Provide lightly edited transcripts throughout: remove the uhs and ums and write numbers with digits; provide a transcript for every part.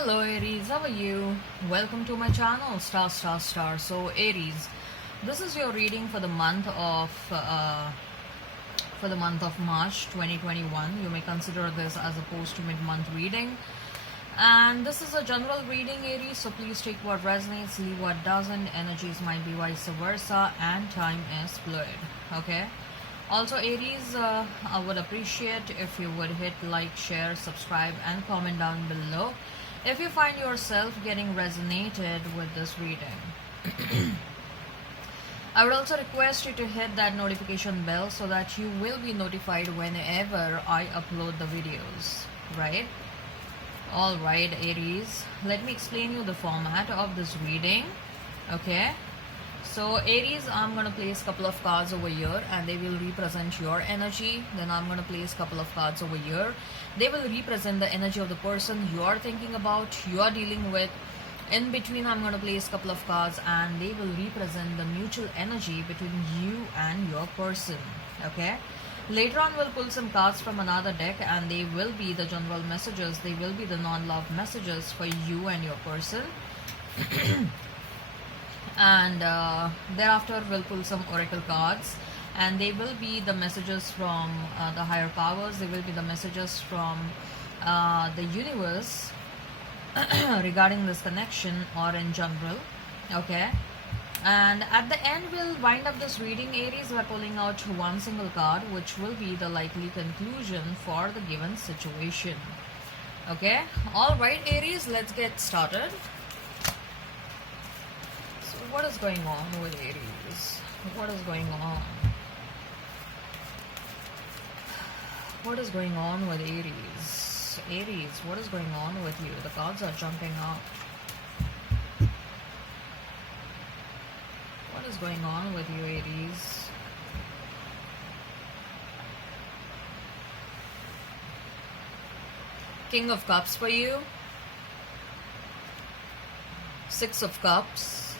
Hello Aries, how are you? Welcome to my channel Star. So Aries, this is your reading for the month of March 2021. You may consider this as a post to mid-month reading. And this is a general reading, Aries, so please take what resonates, leave what doesn't. Energies might be vice versa, and time is fluid. Okay? Also, Aries, I would appreciate if you would hit like, share, subscribe, and comment down below if you find yourself getting resonated with this reading. I would also request you to hit that notification bell so that you will be notified whenever I upload the videos, right? Alright, Aries, let me explain you the format of this reading. Okay, so Aries, I'm going to place a couple of cards over here and they will represent your energy. Then I'm going to place a couple of cards over here. They will represent the energy of the person you are thinking about, you are dealing with. In between, I'm going to place a couple of cards and they will represent the mutual energy between you and your person. Okay, later on we'll pull some cards from another deck and they will be the general messages. They will be the non-love messages for you and your person. And thereafter we'll pull some oracle cards and they will be the messages from the higher powers. They will be the messages from the universe regarding this connection or in general. Okay, and at the end we'll wind up this reading, Aries, by pulling out one single card which will be the likely conclusion for the given situation. Okay, all right, Aries, let's get started. So what is going on with Aries? What is going on? What is going on with Aries? Aries, what is going on with you? The cards are jumping out. What is going on with you, Aries? King of Cups for you. Six of Cups.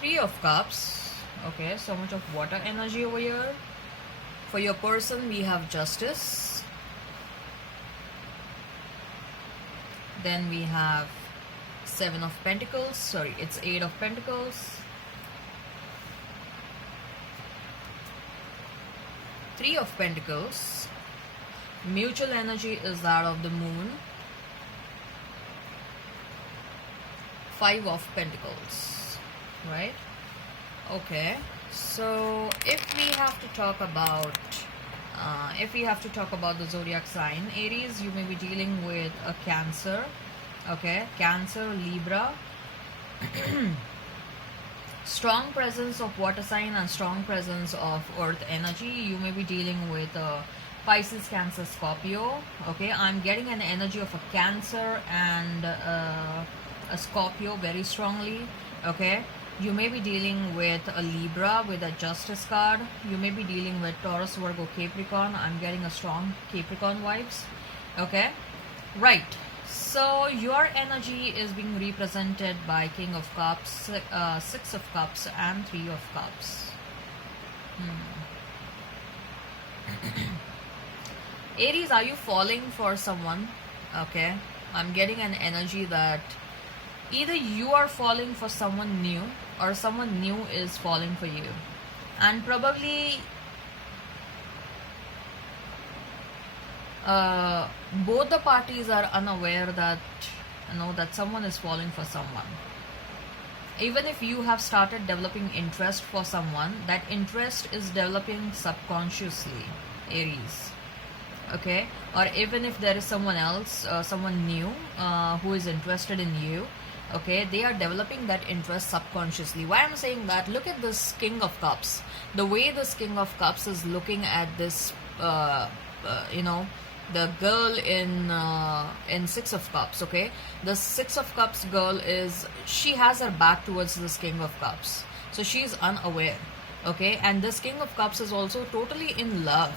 Three of Cups. Okay, so much of water energy over here. For your person, we have Justice. Then we have Seven of Pentacles. Sorry, it's Eight of Pentacles. Three of Pentacles. Mutual energy is that of the Moon. Five of Pentacles. Right? Okay. So if we have to talk about the zodiac sign, Aries, you may be dealing with a Cancer. Okay, Cancer, Libra. Strong presence of water sign and strong presence of earth energy. You may be dealing with a Pisces, Cancer, Scorpio. Okay, I'm getting an energy of a Cancer and a Scorpio very strongly. Okay, you may be dealing with a Libra with a Justice card. You may be dealing with Taurus, Virgo, Capricorn. I'm getting a strong Capricorn vibes. Okay, right. So your energy is being represented by King of Cups, Six of Cups, and Three of Cups. Aries, are you falling for someone? Okay, I'm getting an energy that either you are falling for someone new or someone new is falling for you, and probably both the parties are unaware that that someone is falling for someone. Even if you have started developing interest for someone, that interest is developing subconsciously, Aries. Okay, or even if there is someone else, someone new who is interested in you, okay, they are developing that interest subconsciously. Why I'm saying that, look at this King of Cups. The way this King of Cups is looking at this the girl in Six of Cups. Okay, the Six of Cups girl she has her back towards this King of Cups, so she is unaware. Okay, and this King of Cups is also totally in love.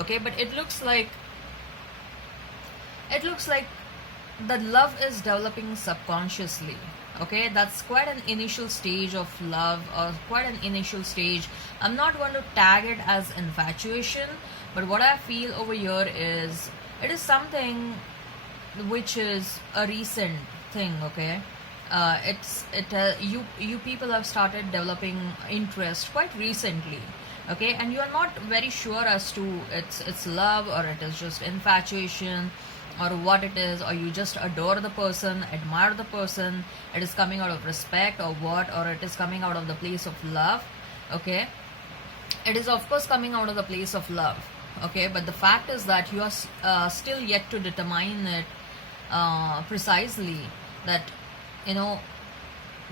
Okay, but it looks like the love is developing subconsciously. Okay, that's quite an initial stage of love, or quite an initial stage. I'm not going to tag it as infatuation, but what I feel over here is it is something which is a recent thing. Okay, you people have started developing interest quite recently. Okay, and you are not very sure as to it's love, or it is just infatuation, or what it is, or you just adore the person, admire the person, it is coming out of respect or what, or it is coming out of the place of love. Okay, it is of course coming out of the place of love. Okay, but the fact is that you are still yet to determine it precisely, that you know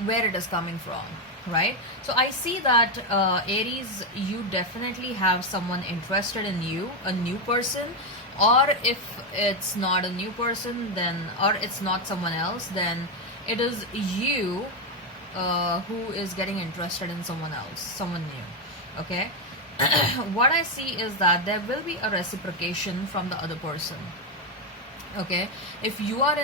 where it is coming from, right? So I see that Aries, you definitely have someone interested in you, a new person, or if it's not a new person, then, or it's not someone else, then it is you who is getting interested in someone else, someone new. Okay. What I see is that there will be a reciprocation from the other person. Okay, if you are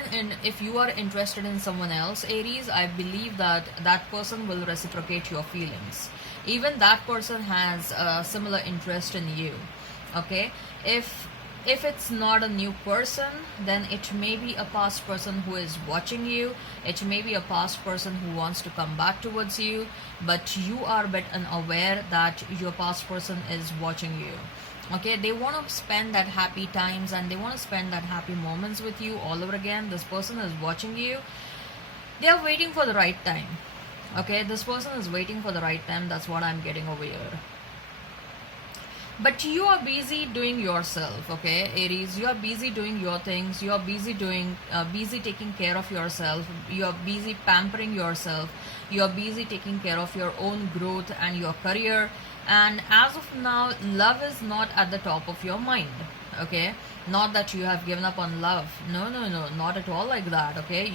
if you are interested in someone else, Aries, I believe that that person will reciprocate your feelings. Even that person has a similar interest in you. Okay, if it's not a new person, then it may be a past person who is watching you. It may be a past person who wants to come back towards you, but you are a bit unaware that your past person is watching you. Okay, they want to spend that happy times, and they want to spend that happy moments with you all over again. This person is watching you. They are waiting for the right time. Okay, this person is waiting for the right time. That's what I'm getting over here. But you are busy doing yourself. Okay, Aries, you are busy doing your things. You are busy doing busy taking care of yourself. You are busy pampering yourself. You are busy taking care of your own growth and your career. And as of now, love is not at the top of your mind. Okay, not that you have given up on love. No, no, no, not at all like that. Okay,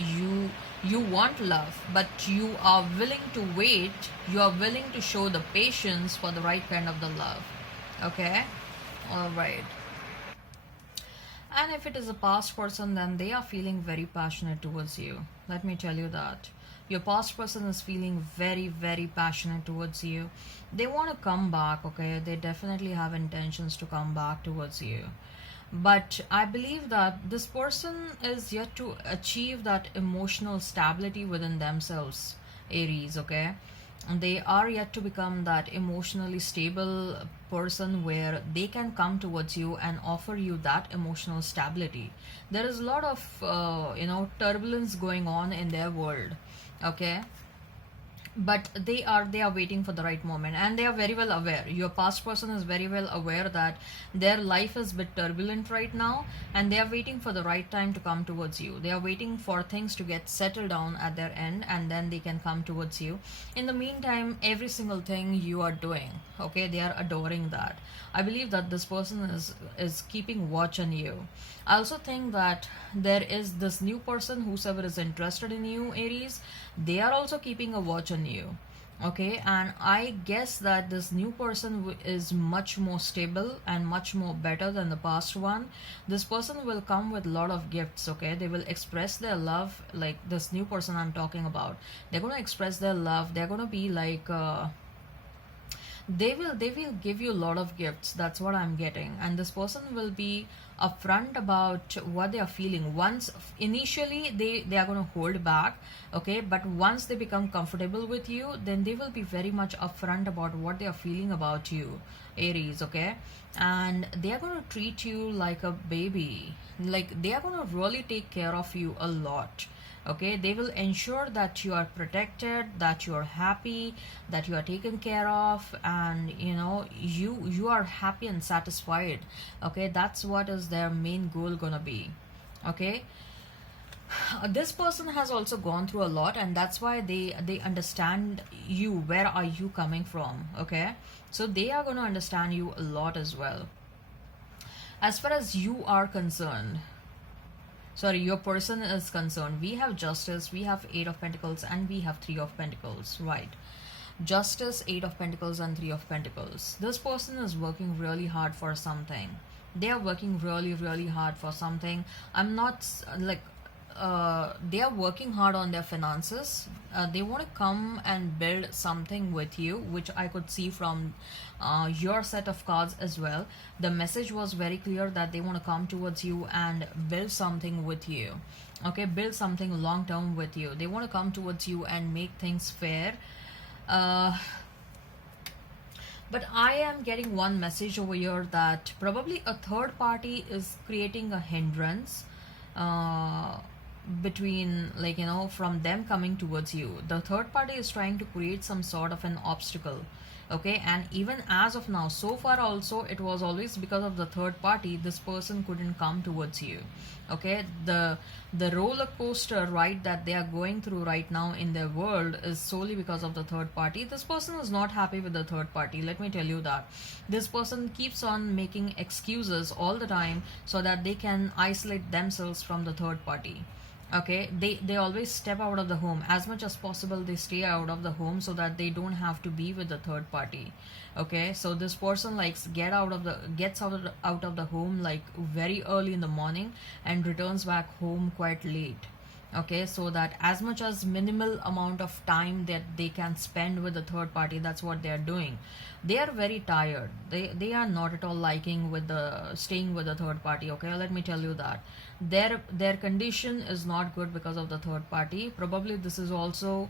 you want love, but you are willing to wait. You are willing to show the patience for the right kind of the love. Okay, all right. And if it is a past person, then they are feeling very passionate towards you. Let me tell you that your past person is feeling very, very passionate towards you. They want to come back. Okay, they definitely have intentions to come back towards you. But I believe that this person is yet to achieve that emotional stability within themselves, Aries. Okay, and they are yet to become that emotionally stable person where they can come towards you and offer you that emotional stability. There is a lot of turbulence going on in their world. Okay, but they are waiting for the right moment, and they are very well aware, your past person is very well aware that their life is a bit turbulent right now, and they are waiting for the right time to come towards you. They are waiting for things to get settled down at their end, and then they can come towards you. In the meantime, every single thing you are doing, okay, they are adoring that. I believe that this person is keeping watch on you. I also think that there is this new person, whosoever is interested in you, Aries, they are also keeping a watch on you. Okay, and I guess that this new person is much more stable and much more better than the past one. This person will come with a lot of gifts. Okay, they will express their love, like this new person I'm talking about. They're going to express their love. They're going to be like they will give you a lot of gifts. That's what I'm getting. And this person will be upfront about what they are feeling. Once initially they are going to hold back, okay, but once they become comfortable with you, then they will be very much upfront about what they are feeling about you, Aries. Okay, and they are going to treat you like a baby. Like, they are going to really take care of you a lot. Okay, they will ensure that you are protected, that you are happy, that you are taken care of, and you are happy and satisfied. Okay, that's what is their main goal gonna be. Okay, this person has also gone through a lot, and that's why they understand you. Where are you coming from? Okay, so they are going to understand you a lot as well. As far as you are concerned, sorry, your person is concerned, we have Justice, we have Eight of Pentacles, and we have Three of Pentacles, right? Justice, Eight of Pentacles, and Three of Pentacles. This person is working really hard for something. They are working really, really hard for something. I'm not like they are working hard on their finances. They want to come and build something with you, which I could see from your set of cards as well. The message was very clear that they want to come towards you and build something with you. Okay, build something long term with you. They want to come towards you and make things fair. Uh, but I am getting one message over here that probably a third party is creating a hindrance uh, between, like, from them coming towards you. The third party is trying to create some sort of an obstacle. Okay, and even as of now, so far also, it was always because of the third party this person couldn't come towards you. Okay, the roller coaster ride that they are going through right now in their world is solely because of the third party. This person is not happy with the third party, let me tell you that. This person keeps on making excuses all the time so that they can isolate themselves from the third party. Okay, they always step out of the home as much as possible. They stay out of the home so that they don't have to be with the third party. Okay, so this person likes gets out of the home like very early in the morning and returns back home quite late. Okay, so that as much as minimal amount of time that they can spend with the third party, that's what they are doing. They are very tired. They are not at all liking with the staying with the third party. Okay, let me tell you that their condition is not good because of the third party. Probably this is also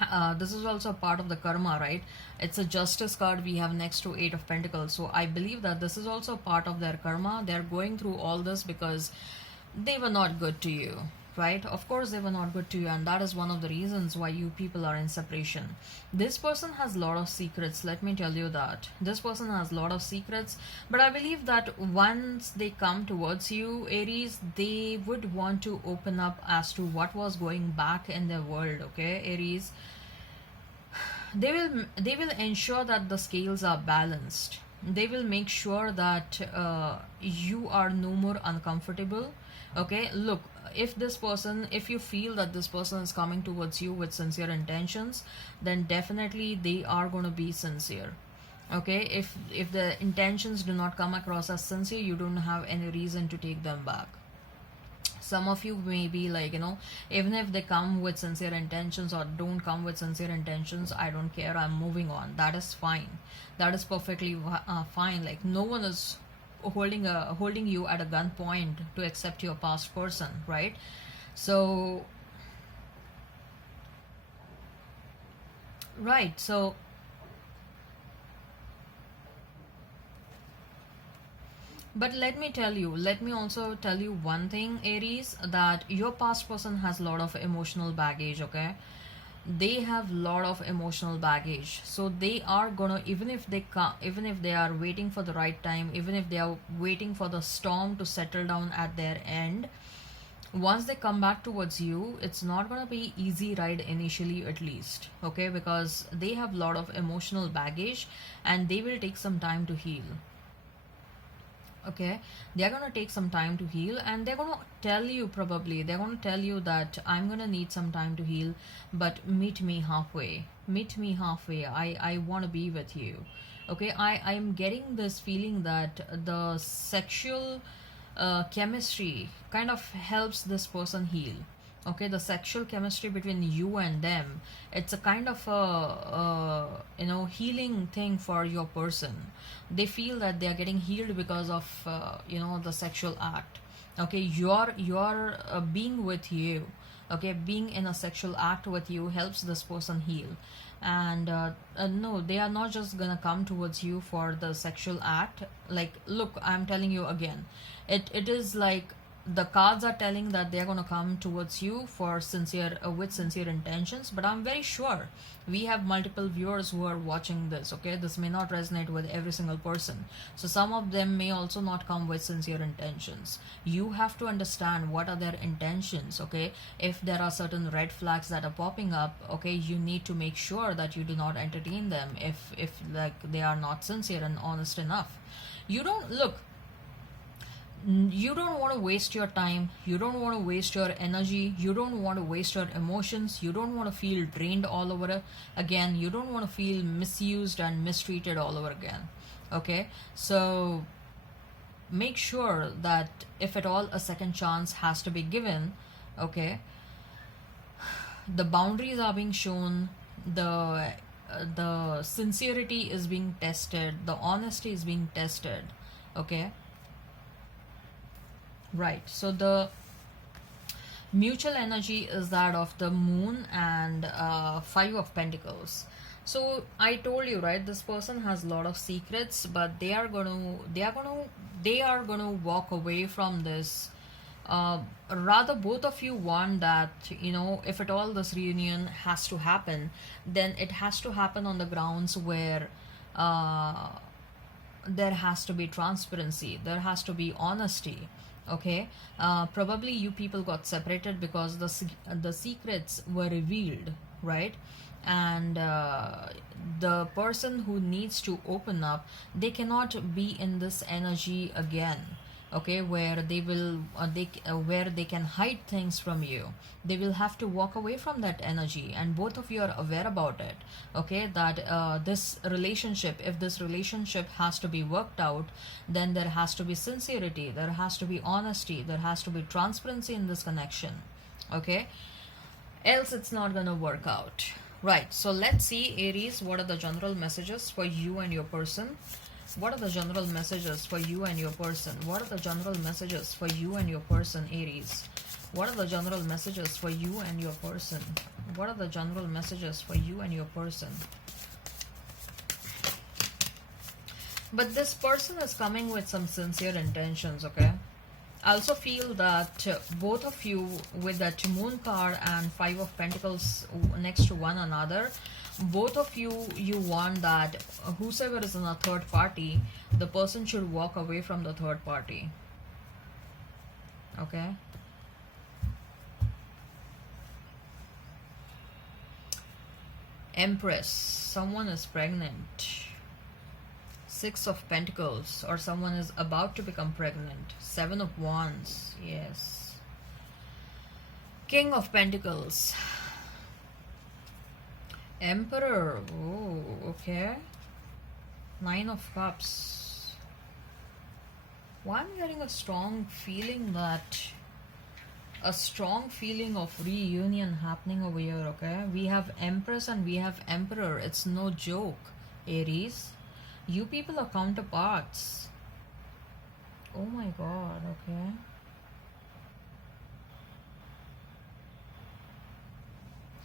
part of the karma, right? It's a justice card we have next to Eight of Pentacles, so I believe that this is also part of their karma. They're going through all this because they were not good to you, right? Of course they were not good to you, and that is one of the reasons why you people are in separation. This person has a lot of secrets, let me tell you that. This person has a lot of secrets, but I believe that once they come towards you, Aries, they would want to open up as to what was going back in their world. Okay, Aries, they will ensure that the scales are balanced. They will make sure that you are no more uncomfortable. Okay, look, if you feel that this person is coming towards you with sincere intentions, then definitely they are going to be sincere. Okay, if the intentions do not come across as sincere, you don't have any reason to take them back. Some of you may be like, even if they come with sincere intentions or don't come with sincere intentions, I don't care, I'm moving on. That is fine. That is perfectly fine. Like, no one is holding you at a gunpoint to accept your past person, right? So right, so but let me also tell you one thing, Aries, that your past person has a lot of emotional baggage. Okay, they have a lot of emotional baggage, so they are gonna, even if they are waiting for the right time, even if they are waiting for the storm to settle down at their end, once they come back towards you, it's not gonna be easy ride initially, at least. Okay, because they have a lot of emotional baggage and they will take some time to heal. Okay, they're gonna take some time to heal, and they're gonna tell you, probably they're gonna tell you that I'm gonna need some time to heal, but meet me halfway. I want to be with you. Okay, I'm getting this feeling that the sexual chemistry kind of helps this person heal. Okay, the sexual chemistry between you and them, it's a kind of a healing thing for your person. They feel that they are getting healed because of the sexual act. Okay, your being with you, okay, being in a sexual act with you helps this person heal. And no, they are not just gonna come towards you for the sexual act. Like, look, I'm telling you again, it is like the cards are telling that they're going to come towards you for sincere with sincere intentions, but I'm very sure we have multiple viewers who are watching this. Okay, this may not resonate with every single person, so some of them may also not come with sincere intentions. You have to understand what are their intentions. Okay, if there are certain red flags that are popping up, okay, you need to make sure that you do not entertain them if like they are not sincere and honest enough. You don't look, you don't want to waste your time, you don't want to waste your energy, you don't want to waste your emotions, you don't want to feel drained all over again, you don't want to feel misused and mistreated all over again. Okay, so make sure that if at all a second chance has to be given, okay, the boundaries are being shown, the sincerity is being tested, the honesty is being tested, okay. Right, so the mutual energy is that of the moon and five of pentacles. So I told you, right, this person has a lot of secrets, but they are gonna walk away from this. Rather, both of you want that, if at all this reunion has to happen, then it has to happen on the grounds where uh, there has to be transparency, there has to be honesty, okay. Probably you people got separated because the secrets were revealed, right? And the person who needs to open up, they cannot be in this energy again, okay, where where they can hide things from you. They will have to walk away from that energy, and both of you are aware about it, okay, that this relationship, if this relationship has to be worked out, then there has to be sincerity, there has to be honesty, there has to be transparency in this connection, okay, else it's not gonna work out. Right, so let's see, Aries, what are the general messages for you and your person? What are the general messages for you and your person? What are the general messages for you and your person, Aries? What are the general messages for you and your person? What are the general messages for you and your person? But this person is coming with some sincere intentions, okay? I also feel that both of you, with that moon card and five of pentacles next to one another, both of you want that whosoever is in a third party, the person should walk away from the third party, okay. Empress, someone is pregnant. Six of Pentacles, or someone is about to become pregnant. Seven of Wands, yes. King of Pentacles. Emperor, oh, okay. Nine of Cups. Why I'm getting a strong feeling of reunion happening over here, okay? We have Empress and we have Emperor. It's no joke, Aries. You people are counterparts. Oh my god, okay.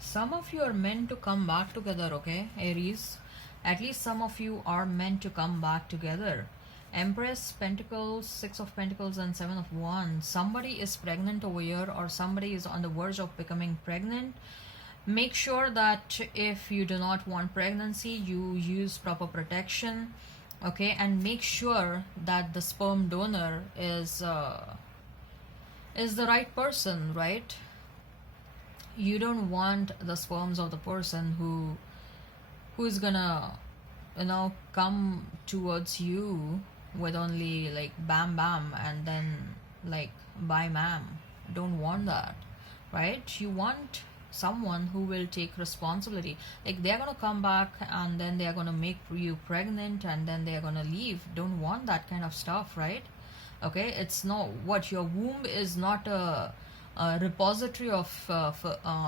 Some of you are meant to come back together, okay, Aries? At least some of you are meant to come back together. Empress, Pentacles, Six of Pentacles, and Seven of Wands. Somebody is pregnant over here, or somebody is on the verge of becoming pregnant. Make sure that if you do not want pregnancy, you use proper protection, okay, and make sure that the sperm donor is the right person, right? You don't want the sperms of the person who is gonna come towards you with only like bam bam and then like bye ma'am. Don't want that, right? You want someone who will take responsibility. Like, they're gonna come back and then they're gonna make you pregnant and then they're gonna leave. Don't want that kind of stuff, right? Okay, it's not what your womb is not a repository of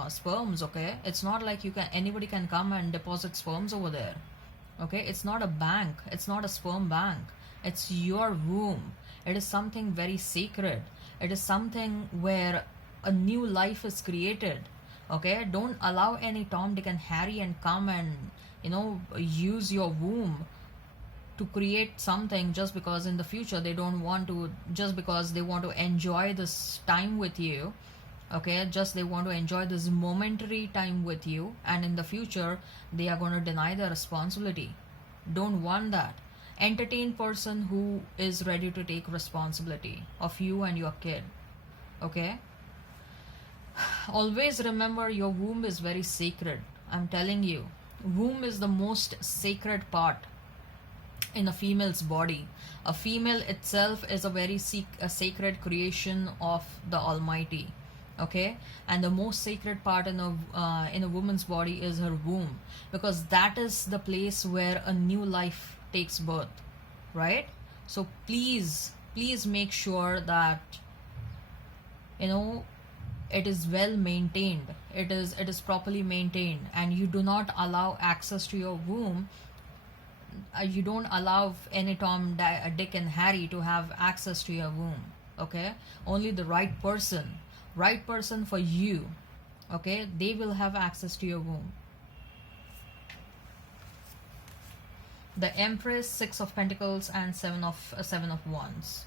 sperms, okay? It's not like anybody can come and deposit sperms over there, okay? It's not a bank, it's not a sperm bank. It's your womb. It is something very sacred. It is something where a new life is created, okay? Don't allow any Tom, Dick and Harry and come and use your womb to create something just because in the future they don't want to, just because they want to enjoy this time with you, okay? Just they want to enjoy this momentary time with you, and in the future they are going to deny their responsibility. Don't want that. Entertain person who is ready to take responsibility of you and your kid, okay? Always remember, your womb is very sacred. I'm telling you, womb is the most sacred part in a female's body. A female itself is a very sacred creation of the Almighty, okay? And the most sacred part in a woman's body is her womb, because that is the place where a new life takes birth, right? So please please make sure that, you know, it is well maintained, it is properly maintained, and you do not allow access to your womb. You don't allow any Dick and Harry to have access to your womb. Okay, only the right person for you, okay, they will have access to your womb. The Empress, Six of Pentacles, and Seven of Wands.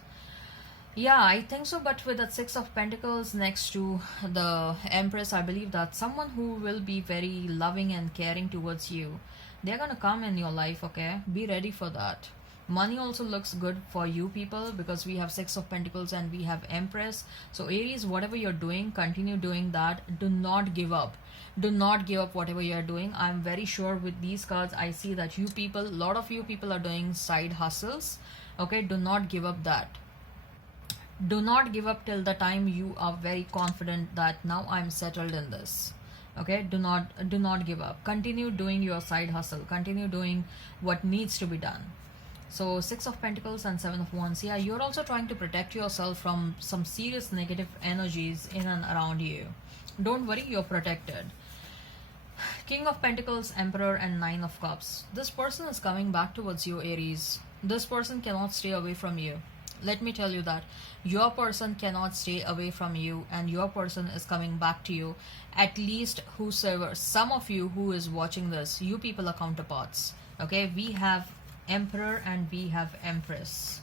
Yeah, I think so. But with that Six of Pentacles next to the Empress, I believe that someone who will be very loving and caring towards you, they're gonna come in your life, okay? Be ready for that. Money also looks good for you people, because we have Six of Pentacles and we have Empress. So Aries, whatever you're doing, continue doing that. Do not give up. Do not give up whatever you're doing. I'm very sure with these cards, I see that you people, a lot of you people are doing side hustles. Okay, do not give up that. Do not give up till the time you are very confident that now I'm settled in this. Okay, do not give up. Continue doing your side hustle. Continue doing what needs to be done. So Six of Pentacles and Seven of Wands. Yeah, you're also trying to protect yourself from some serious negative energies in and around you. Don't worry, you're protected. King of Pentacles, Emperor, and Nine of Cups. This person is coming back towards you, Aries. This person cannot stay away from you. Let me tell you that your person cannot stay away from you, and your person is coming back to you. At least whosoever, some of you who is watching this, you people are counterparts. Okay, we have Emperor and we have Empress.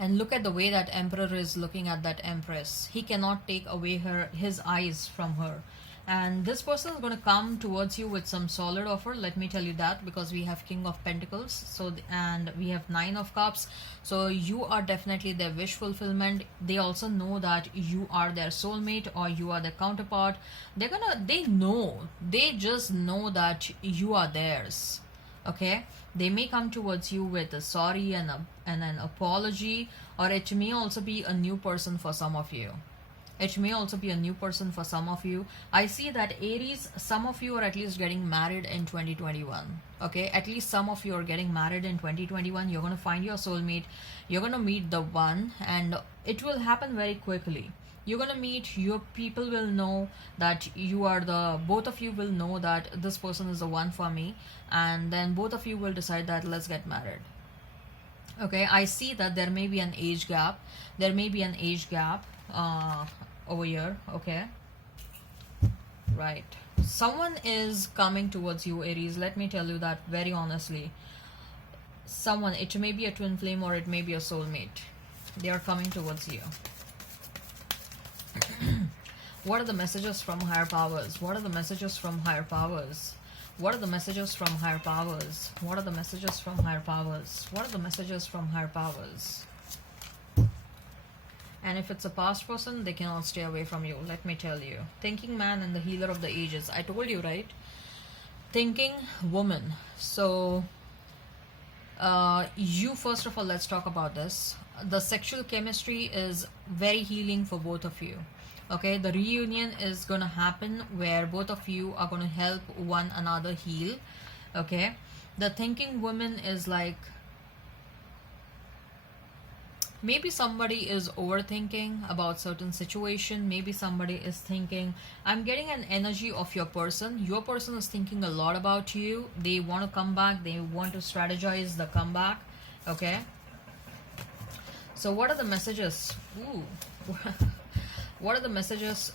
And look at the way that Emperor is looking at that Empress. He cannot take away his eyes from her. And this person is going to come towards you with some solid offer. Let me tell you that, because we have King of Pentacles, so and we have Nine of Cups. So you are definitely their wish fulfillment. They also know that you are their soulmate or you are their counterpart. They just know that you are theirs. Okay, they may come towards you with a sorry and an apology, or it may also be a new person for some of you. It may also be a new person for some of you. I see that Aries, some of you are at least getting married in 2021. Okay, at least some of you are getting married in 2021. You're going to find your soulmate. You're going to meet the one, and it will happen very quickly. You're going to meet, your people will know that both of you will know that this person is the one for me, and then both of you will decide that let's get married. Okay, I see that there may be an age gap. There may be an age gap over here. Okay, right, someone is coming towards you, Aries. Let me tell you that very honestly. Someone, it may be a twin flame or it may be a soulmate. They are coming towards you. What are the messages from higher powers? What are the messages from higher powers? What are the messages from higher powers? What are the messages from higher powers? What are the messages from higher powers? And if it's a past person, they cannot stay away from you. Let me tell you. Thinking man and the healer of the ages. I told you, right? Thinking woman. So, you first of all, let's talk about this. The sexual chemistry is very healing for both of you. Okay, the reunion is going to happen where both of you are going to help one another heal. Okay, the thinking woman is like, maybe somebody is overthinking about certain situation. Maybe somebody is thinking, I'm getting an energy of your person. Your person is thinking a lot about you. They want to come back. They want to strategize the comeback. Okay, so what are the messages? Ooh. What are the messages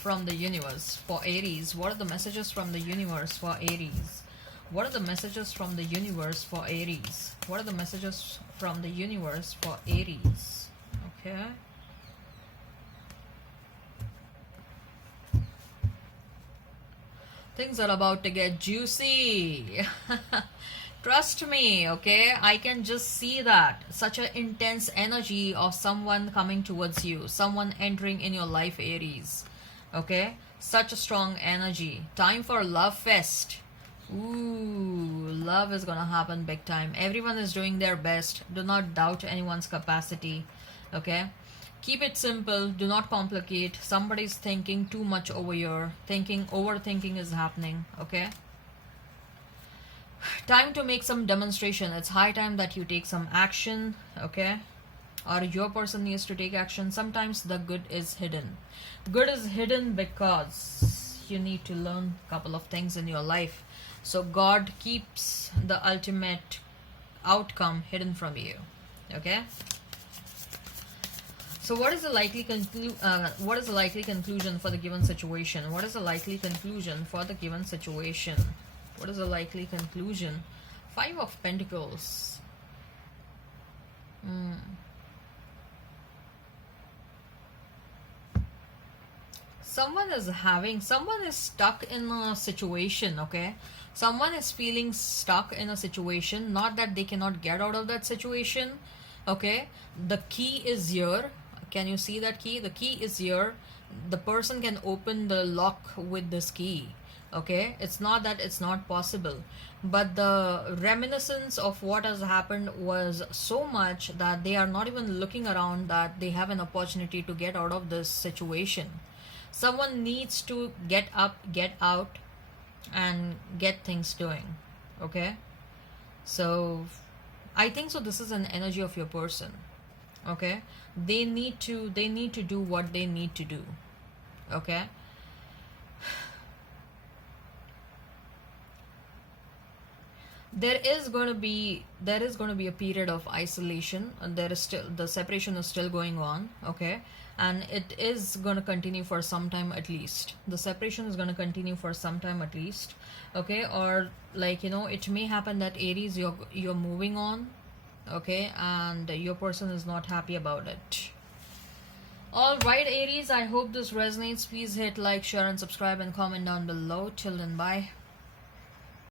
from the universe for Aries? What are the messages from the universe for Aries? What are the messages from the universe for Aries? What are the messages from the universe for Aries? Okay. Things are about to get juicy. Trust me, okay? I can just see that. Such an intense energy of someone coming towards you. Someone entering in your life, Aries. Okay? Such a strong energy. Time for love fest. Ooh, love is gonna happen big time. Everyone is doing their best. Do not doubt anyone's capacity. Okay? Keep it simple. Do not complicate. Somebody's thinking too much over here. Overthinking is happening. Okay? Time to make some demonstration. It's high time that you take some action. Okay, or your person needs to take action. Sometimes the good is hidden. Good is hidden because you need to learn a couple of things in your life. So God keeps the ultimate outcome hidden from you. Okay. So what is the likely conclusion for the given situation? What is the likely conclusion for the given situation? What is the likely conclusion? Five of Pentacles. Someone is stuck in a situation, okay? Someone is feeling stuck in a situation, not that they cannot get out of that situation, okay? The key is here. Can you see that key? The key is here. The person can open the lock with this key, okay? It's not that it's not possible, but the reminiscence of what has happened was so much that they are not even looking around that they have an opportunity to get out of this situation. Someone needs to get up, get out, and get things doing, okay? So I think so this is an energy of your person, okay? They need to do what they need to do, okay? There is going to be a period of isolation, and there is still, the separation is still going on, okay? And it is going to continue for some time at least. The separation is going to continue for some time at least, okay? Or like, you know, it may happen that Aries, you're moving on, okay, and your person is not happy about it. All right, Aries, I hope this resonates. Please hit like, share, and subscribe, and comment down below. Till then, bye.